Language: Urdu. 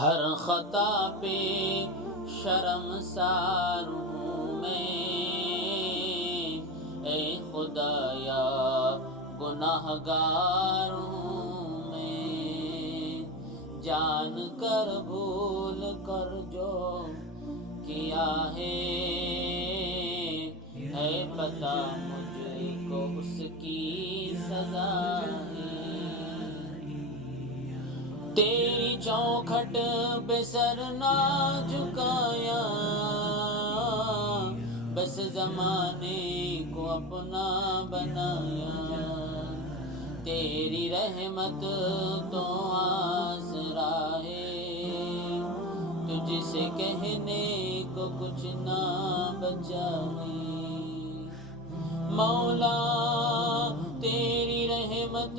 ہر خطا پہ شرمسار ہوں میں، اے خدایا گناہگار ہوں میں، جان کر بھول کر جو کیا ہے پتہ مجھ کو اس کی سزا ہے۔ تیری چوکھٹ پہ سر نہ جھکایا، بس زمانے کو اپنا بنایا، تیری رحمت تو آسرا ہے، تجھ سے کہنے کو کچھ نہ بچا ہے۔ مولا تیری رحمت